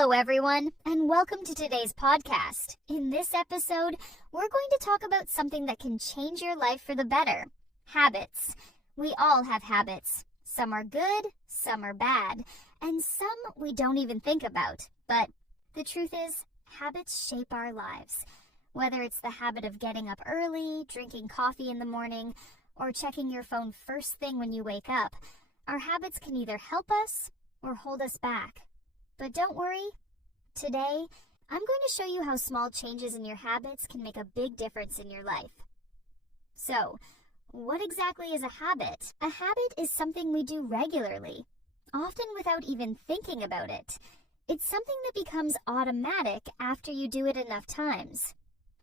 Hello, everyone, and welcome to today's podcast. In this episode, we're going to talk about something that can change your life for the better. Habits. We all have habits. Some are good, some are bad, and some we don't even think about. But the truth is, habits shape our lives. Whether it's the habit of getting up early, drinking coffee in the morning, or checking your phone first thing when you wake up, our habits can either help us or hold us back. But don't worry, today I'm going to show you how small changes in your habits can make a big difference in your life. So, what exactly is a habit? A habit is something we do regularly, often without even thinking about it. It's something that becomes automatic after you do it enough times.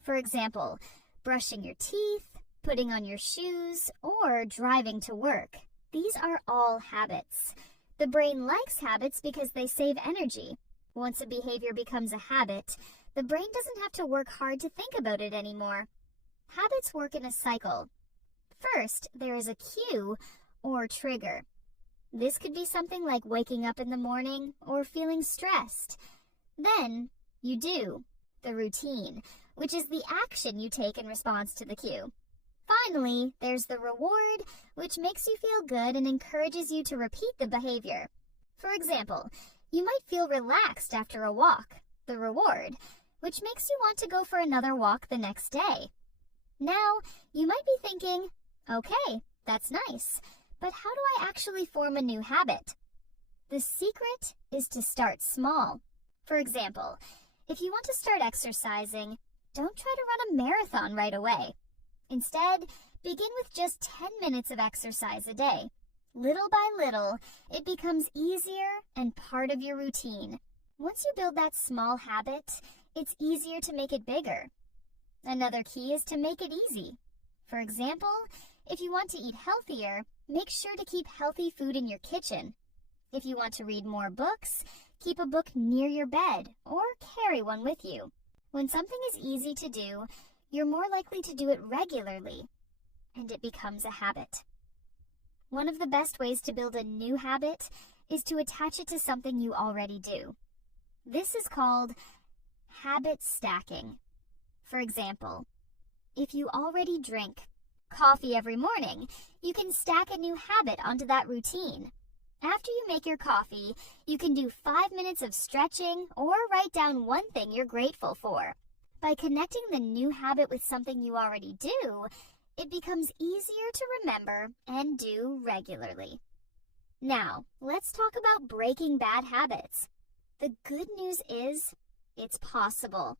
For example, brushing your teeth, putting on your shoes, or driving to work. These are all habits. The brain likes habits because they save energy. Once a behavior becomes a habit, the brain doesn't have to work hard to think about it anymore. Habits work in a cycle. First, there is a cue or trigger. This could be something like waking up in the morning or feeling stressed. Then, you do the routine, which is the action you take in response to the cue. Finally, there's the reward, which makes you feel good and encourages you to repeat the behavior. For example, you might feel relaxed after a walk, the reward, which makes you want to go for another walk the next day. Now, you might be thinking, okay, that's nice, but how do I actually form a new habit? The secret is to start small. For example, if you want to start exercising, don't try to run a marathon right away. Instead, begin with just 10 minutes of exercise a day. Little by little, it becomes easier and part of your routine. Once you build that small habit, it's easier to make it bigger. Another key is to make it easy. For example, if you want to eat healthier, make sure to keep healthy food in your kitchen. If you want to read more books, keep a book near your bed or carry one with you. When something is easy to do, you're more likely to do it regularly, and it becomes a habit. One of the best ways to build a new habit is to attach it to something you already do. This is called habit stacking. For example, if you already drink coffee every morning, you can stack a new habit onto that routine. After you make your coffee, you can do 5 minutes of stretching or write down one thing you're grateful for. By connecting the new habit with something you already do, it becomes easier to remember and do regularly. Now, let's talk about breaking bad habits. The good news is, it's possible.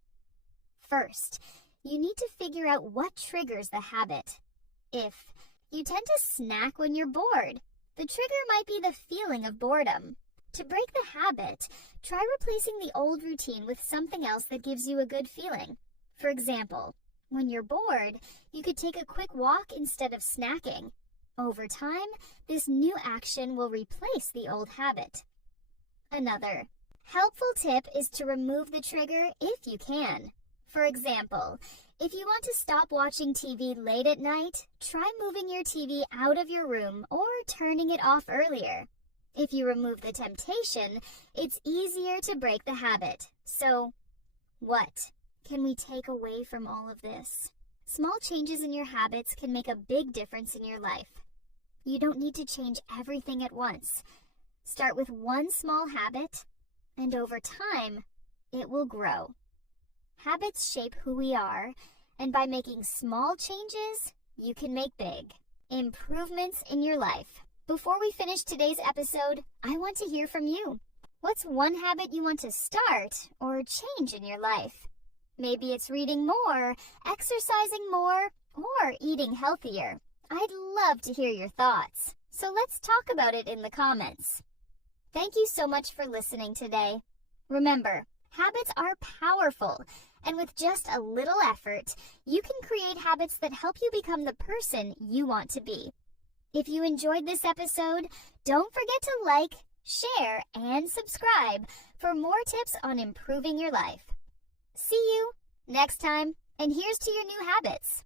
First, you need to figure out what triggers the habit. If you tend to snack when you're bored, the trigger might be the feeling of boredom. To break the habit, try replacing the old routine with something else that gives you a good feeling. For example, when you're bored, you could take a quick walk instead of snacking. Over time, this new action will replace the old habit. Another helpful tip is to remove the trigger if you can. For example, if you want to stop watching TV late at night, try moving your TV out of your room or turning it off earlier. If you remove the temptation, it's easier to break the habit. So, what can we take away from all of this? Small changes in your habits can make a big difference in your life. You don't need to change everything at once. Start with one small habit, and over time, it will grow. Habits shape who we are, and by making small changes, you can make big improvements in your life. Before we finish today's episode, I want to hear from you. What's one habit you want to start or change in your life? Maybe it's reading more, exercising more, or eating healthier. I'd love to hear your thoughts, so let's talk about it in the comments. Thank you so much for listening today. Remember, habits are powerful, and with just a little effort, you can create habits that help you become the person you want to be. If you enjoyed this episode, don't forget to like, share, and subscribe for more tips on improving your life. See you next time, and here's to your new habits.